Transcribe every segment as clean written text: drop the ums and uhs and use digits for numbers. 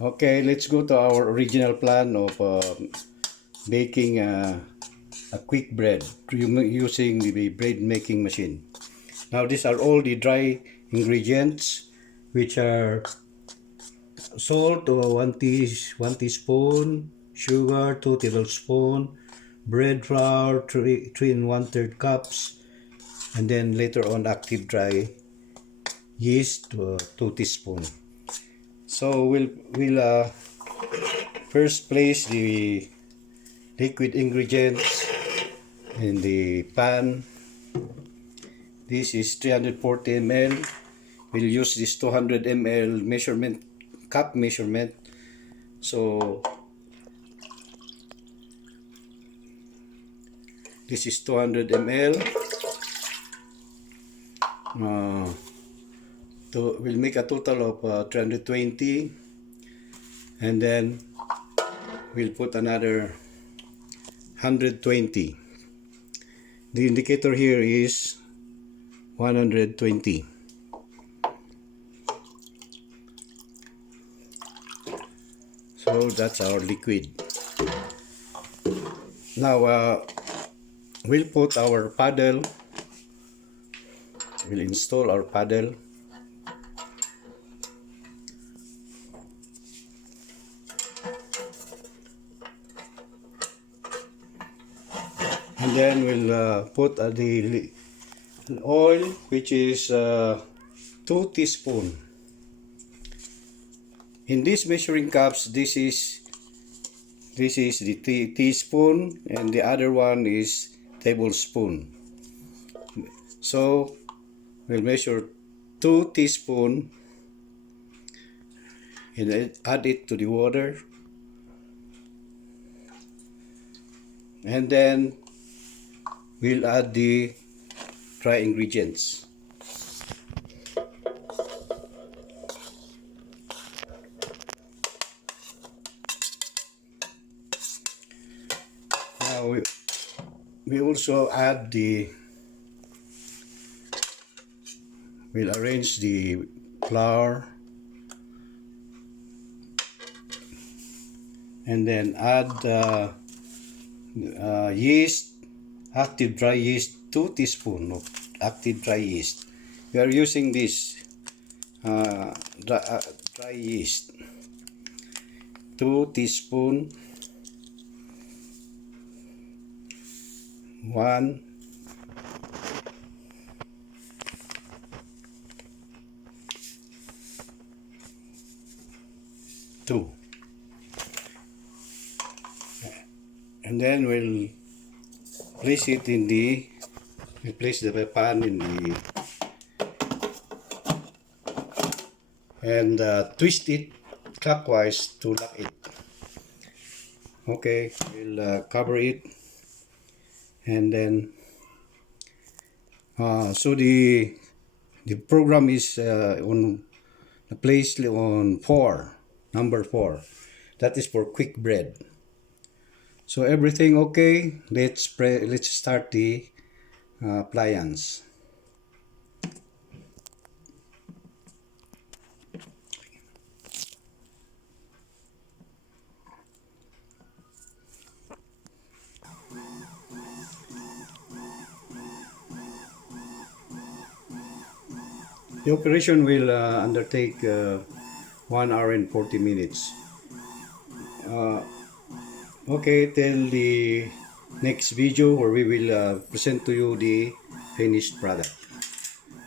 Okay, let's go to our original plan of baking a quick bread using the bread making machine. Now these are all the dry ingredients, which are salt, 1 teaspoon, sugar, 2 tablespoons, bread flour, 3 and 1/3 cups, and then later on active dry yeast, 2 teaspoons. So we'll first place the liquid ingredients in the pan. This is 340 ml. We'll use this 200 ml measurement, cup measurement. So this is 200 ml. We'll make a total of 320, and then we'll put another 120. The indicator here is 120. So that's our liquid. Now we'll put our paddle. We'll install our paddle. And then we'll put the oil, which is 2 teaspoons. In these measuring cups, this is the teaspoon, and the other one is tablespoon. So we'll measure 2 teaspoons and add it to the water, and then we'll add the dry ingredients. Now we also add we'll arrange the flour, and then add yeast, active dry yeast, 2 teaspoons of active dry yeast. We are using this dry yeast, 2 teaspoons, 1, 2, and then we'll place it in we'll place the pan in and twist it clockwise to lock it. Okay, we'll cover it, and then so the program is on the place on 4, number 4. That is for quick bread. So everything okay? Let's start the appliance. The operation will undertake 1 hour and 40 minutes. Okay, till the next video where we will present to you the finished product.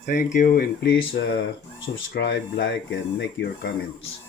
Thank you, and please subscribe, like, and make your comments.